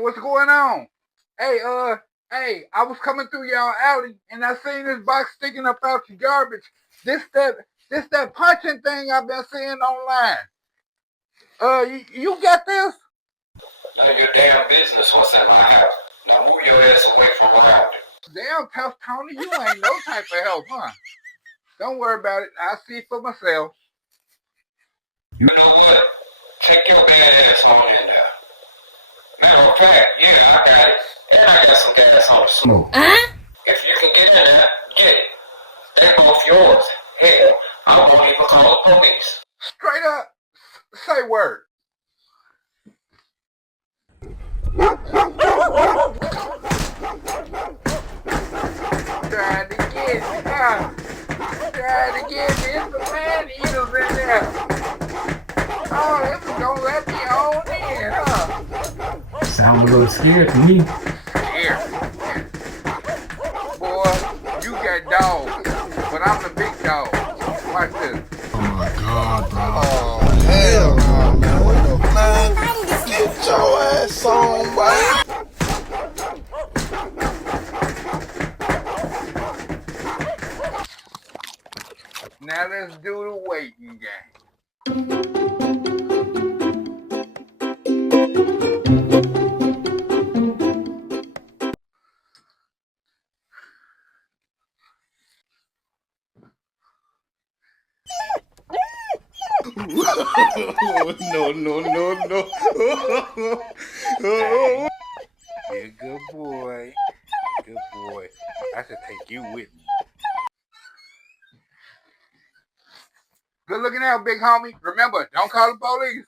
what's going on? Hey, I was coming through y'all alley and I seen this box sticking up out your garbage. This that punching thing I've been seeing online. You got this? None of your damn business what's in my house. Now move your ass away from around it. Damn, Tough Tony, you ain't no type of help, huh? Don't worry about it. I'll see for myself. You know what? Take your bad ass on in there. Matter of fact, yeah, I got it. And I got some gas on the smoke. If you can get in there, get it. They're both yours. Hell, I won't even call the police. Straight up, say word. Trying to get it, huh? Trying to get it. There's some man eaters in there. Oh, this is gonna let me on in, huh? Sound a little scared to me. Scared. Boy, you got dogs, but I'm the big dog. Watch this. Oh my God, bro. Oh, hell no, man. What the man? Get your ass on, boy. Now let's do the waiting game. No. You're a good boy. Good boy. I should take you with me. Good looking out, big homie. Remember, don't call the police.